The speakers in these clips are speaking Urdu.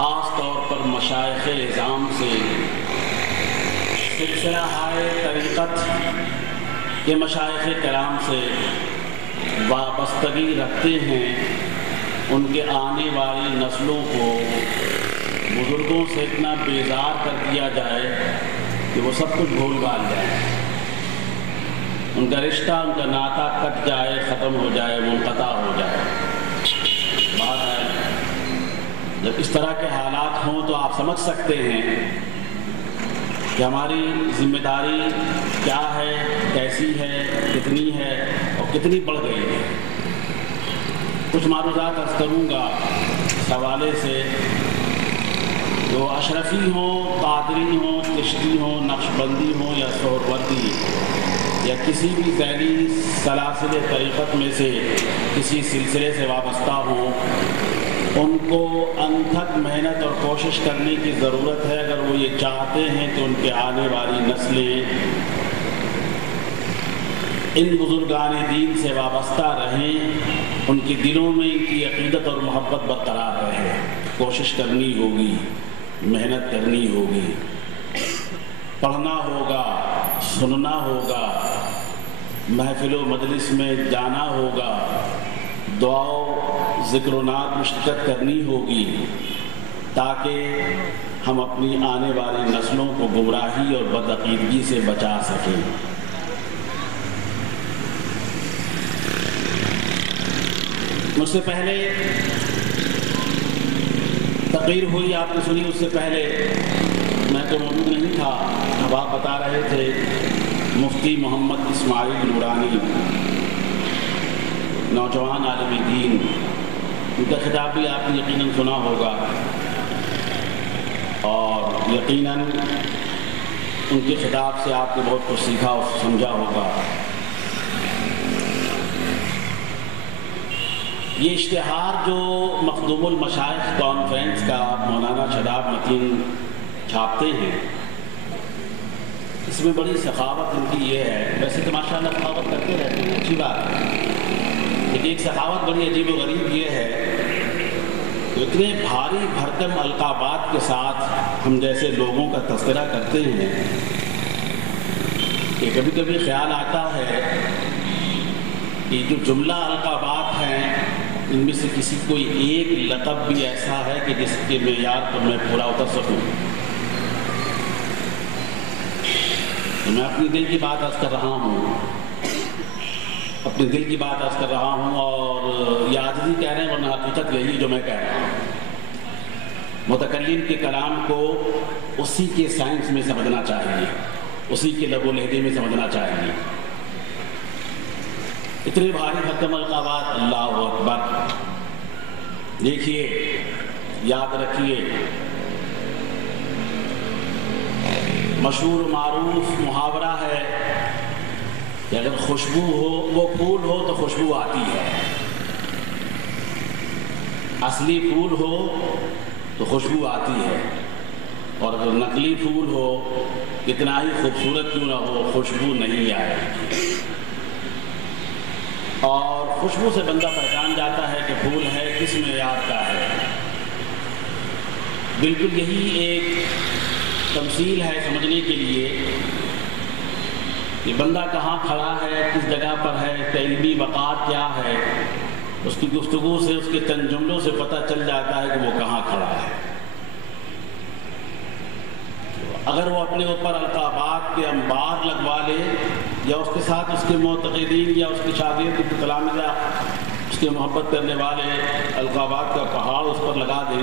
خاص طور پر مشائخ اعظام سے سلسلہ طریقت کے مشائخ کرام سے وابستگی رکھتے ہیں، ان کے آنے والی نسلوں کو بزرگوں سے اتنا بیزار کر دیا جائے کہ وہ سب کچھ بھول بھال جائے، ان کا رشتہ، ان کا ناطہ کٹ جائے، ختم ہو جائے، منقطع ہو جائے۔ بات ہے جب اس طرح کے حالات ہوں تو آپ سمجھ سکتے ہیں کہ ہماری ذمہ داری کیا ہے، کیسی ہے، کتنی ہے اور کتنی بڑھ گئی ہے۔ کچھ معروضات عرض کروں گا اس حوالے سے، جو اشرفی ہوں، قادری ہوں، چشتی ہوں، نقشبندی ہوں یا سہروردی یا کسی بھی ذیلی سلاسل طریقت میں سے کسی سلسلے سے وابستہ ہوں، ان کو انتھک محنت اور کوشش کرنے کی ضرورت ہے اگر وہ یہ چاہتے ہیں کہ ان کے آنے والی نسلیں ان بزرگان دین سے وابستہ رہیں، ان کے دلوں میں ان کی عقیدت اور محبت برقرار رہے۔ کوشش کرنی ہوگی، محنت کرنی ہوگی، پڑھنا ہوگا، سننا ہوگا، محفل و مجلس میں جانا ہوگا، دعا و ذکر و نعت میں شرکت کرنی ہوگی، تاکہ ہم اپنی آنے والی نسلوں کو گمراہی اور بدعقیدگی سے بچا سکیں۔ مجھ سے پہلے تقریر ہوئی، آپ نے سنی، اس سے پہلے میں تو موجود نہیں تھا، اب آپ بتا رہے تھے مفتی محمد اسماعیل نورانی، نوجوان عالم دین، ان کا خطاب بھی آپ نے یقیناً سنا ہوگا اور یقیناً ان کے خطاب سے آپ نے بہت کچھ سیکھا اور سمجھا ہوگا۔ یہ اشتہار جو مخدوم المشائخ کانفرنس کا مولانا شاداب متین چھاپتے ہیں، اس میں بڑی سخاوت ان کی یہ ہے، ویسے تو ماشاءاللہ سخاوت کرتے رہتے ہیں، اچھی بات ہے، لیکن ایک سخاوت بڑی عجیب و غریب یہ ہے کہ اتنے بھاری بھرکم القابات کے ساتھ ہم جیسے لوگوں کا تذکرہ کرتے ہیں کہ کبھی کبھی خیال آتا ہے کہ جو جملہ القابات ہیں ان میں سے کسی کوئی ایک لقب بھی ایسا ہے کہ جس کے معیار پر میں پورا اتر سکوں۔ میں اپنی دل کی بات عرض کر رہا ہوں، اپنے دل کی بات عرض کر رہا ہوں، اور یہ عاجزی کہہ رہے ہیں ورنہ حقیقت یہی جو میں کہہ رہا ہوں۔ متکلم کے کلام کو اسی کے سائنس میں سمجھنا چاہیے، اسی کے لب و لہجے میں سمجھنا چاہیے۔ اتنے بھاری بھرکم القابات، اللہ اکبر، دیکھیے، یاد رکھیے، مشہور معروف محاورہ ہے کہ اگر خوشبو ہو، وہ پھول ہو تو خوشبو آتی ہے، اصلی پھول ہو تو خوشبو آتی ہے، اور اگر نقلی پھول ہو کتنا ہی خوبصورت کیوں نہ ہو خوشبو نہیں آئے گی۔ اور خوشبو سے بندہ پہچان جاتا ہے کہ پھول ہے کس معیار کا ہے۔ بالکل یہی ایک تمثیل ہے سمجھنے کے لیے کہ بندہ کہاں کھڑا ہے، کس جگہ پر ہے، اس کا علمی وقار کیا ہے، اس کی گفتگو سے، اس کے چند جملوں سے پتہ چل جاتا ہے کہ وہ کہاں کھڑا ہے۔ اگر وہ اپنے اوپر القابات کے انبار لگوا لے، یا اس کے ساتھ اس کے معتقدین یا اس کے شاگرد کی تلامذہ اس کے محبت کرنے والے القابات کا پہاڑ اس پر لگا دے،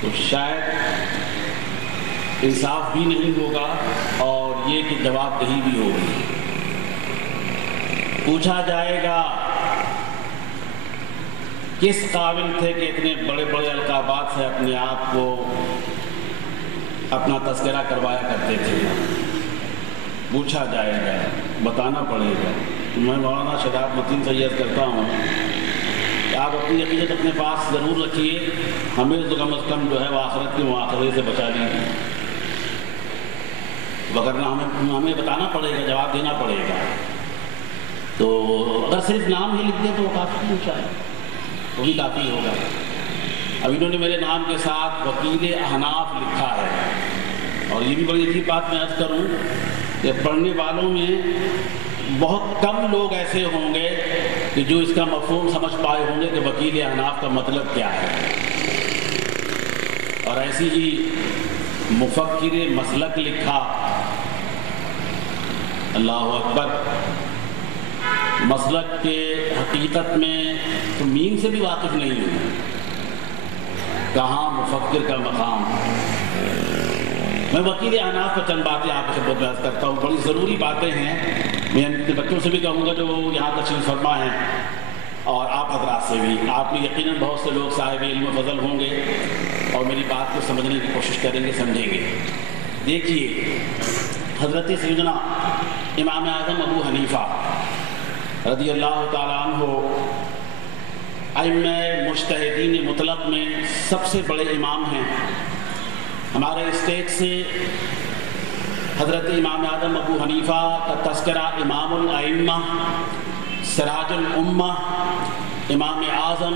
تو شاید انصاف بھی نہیں ہوگا اور یہ کہ جواب دہی بھی ہوگی۔ پوچھا جائے گا کس قابل تھے کہ اتنے بڑے بڑے القابات سے اپنے آپ کو اپنا تذکرہ کروایا کرتے تھے، پوچھا جائے گا، بتانا پڑے گا۔ میں مولانا شاداب متین سے عرض کرتا ہوں کہ آپ اپنی عقیدت اپنے پاس ضرور رکھیے، ہمیں تو کم از کم جو ہے وہ آخرت کے مواخذے سے بچا لیجیے، وگرنہ ہمیں بتانا پڑے گا، جواب دینا پڑے گا۔ تو اگر صرف نام ہی لکھ دیں تو وہ کافی نہیں، شاید وہ بھی کافی ہوگا۔ اب انہوں نے میرے نام کے ساتھ وکیل احناف لکھا ہے، اور یہ بھی بڑی اچھی بات میں عرض کروں کہ پڑھنے والوں میں بہت کم لوگ ایسے ہوں گے کہ جو اس کا مفہوم سمجھ پائے ہوں گے کہ وکیل احناف کا مطلب کیا ہے۔ اور ایسی ہی مفکر مسلک لکھا، اللہ اکبر، مسلک کے حقیقت میں تو مین سے بھی واقف نہیں ہوں، کہاں مفکر کا مقام۔ میں وکیل احناف پر چند باتیں آپ سے خدمت عرض کرتا ہوں، بڑی ضروری باتیں ہیں۔ میں اپنے بچوں سے بھی کہوں گا جو وہ یہاں تشریف فرما ہیں، اور آپ حضرات سے بھی۔ آپ میں یقیناً بہت سے لوگ صاحب علم و فضل ہوں گے اور میری بات کو سمجھنے کی کوشش کریں گے، سمجھیں گے۔ دیکھیے، حضرت سیدنا امام اعظم ابو حنیفہ رضی اللہ تعالیٰ عنہ ائمہ مجتہدین مطلق میں سب سے بڑے امام ہیں۔ ہمارے اسٹیٹ سے حضرت امام اعظم ابو حنیفہ کا تذکرہ امام الائمہ، سراج الامہ، امام اعظم،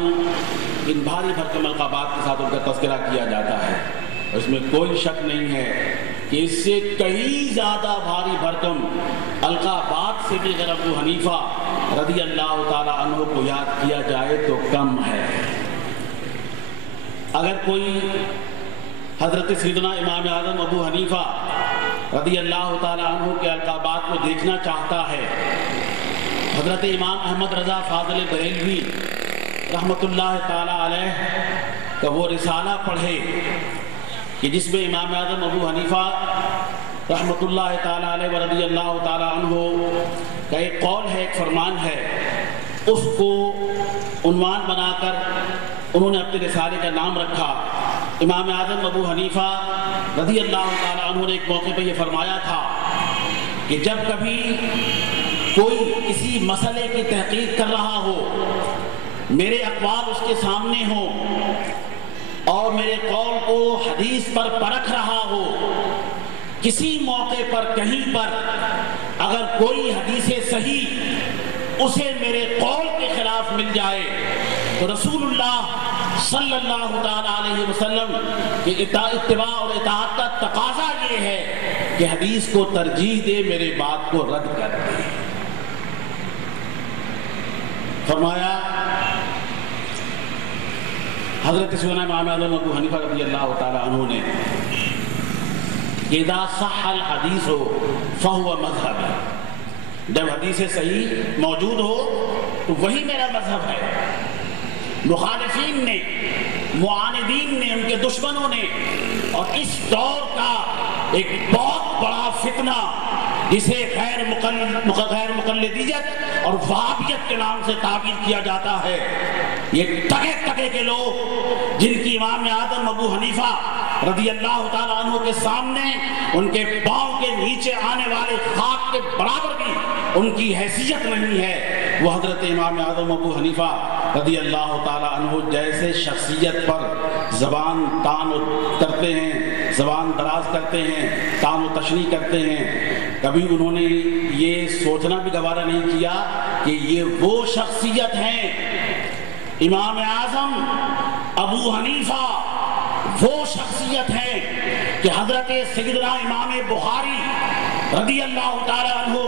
ان بھاری بھرکم القابات کے ساتھ ان کا تذکرہ کیا جاتا ہے۔ اس میں کوئی شک نہیں ہے کہ اس سے کئی زیادہ بھاری بھرکم القابات سے بھی اگر ابو حنیفہ رضی اللہ تعالیٰ عنہ کو یاد کیا جائے تو کم ہے۔ اگر کوئی حضرت سیدنا امام اعظم ابو حنیفہ رضی اللہ تعالیٰ عنہ کے القابات کو دیکھنا چاہتا ہے، حضرت امام احمد رضا فاضل بریلوی رحمۃ اللہ تعالیٰ علیہ کا وہ رسالہ پڑھے کہ جس میں امام اعظم ابو حنیفہ رحمۃ اللہ تعالیٰ علیہ و رضی اللہ تعالیٰ عنہ کا ایک قول ہے، ایک فرمان ہے، اس کو عنوان بنا کر انہوں نے اپنے رسالے کا نام رکھا۔ امام اعظم ابو حنیفہ رضی اللہ تعالیٰ عنہ نے ایک موقع پہ یہ فرمایا تھا کہ جب کبھی کوئی کسی مسئلے کی تحقیق کر رہا ہو، میرے اقوال اس کے سامنے ہوں اور میرے قول کو حدیث پر پرکھ رہا ہو، کسی موقع پر کہیں پر اگر کوئی حدیث صحیح اسے میرے قول کے خلاف مل جائے تو رسول اللہ صلی اللہ تعالیٰ علیہ وسلم کی اتباع اور اطاعت کا تقاضا یہ ہے کہ حدیث کو ترجیح دے، میرے بات کو رد کر دے۔ فرمایا حضرت سیدنا امام اعظم ابو حنیفہ رضی اللہ تعالیٰ عنہ نے، اذا صح الحدیث فہو مذہبی، جب حدیث صحیح موجود ہو تو وہی میرا مذہب ہے۔ مخالفین نے، معاندین نے، ان کے دشمنوں نے، اور اس دور کا ایک بہت بڑا فتنہ جسے غیر مقلدیت اور وہابیت کے نام سے تعبیر کیا جاتا ہے، یہ ٹکے ٹکے کے لوگ جن کی امام اعظم ابو حنیفہ رضی اللہ تعالیٰ عنہ کے سامنے ان کے پاؤں کے نیچے آنے والے خاک کے برابر بھی ان کی حیثیت نہیں ہے، وہ حضرت امام اعظم ابو حنیفہ رضی اللہ تعالیٰ عنہ جیسے شخصیت پر زبان تان کرتے ہیں، زبان دراز کرتے ہیں، تان و تشریح کرتے ہیں۔ کبھی انہوں نے یہ سوچنا بھی گوارا نہیں کیا کہ یہ وہ شخصیت ہیں، امام اعظم ابو حنیفہ وہ شخصیت ہے کہ حضرت سیدنا امام بخاری رضی اللہ تعالیٰ عنہ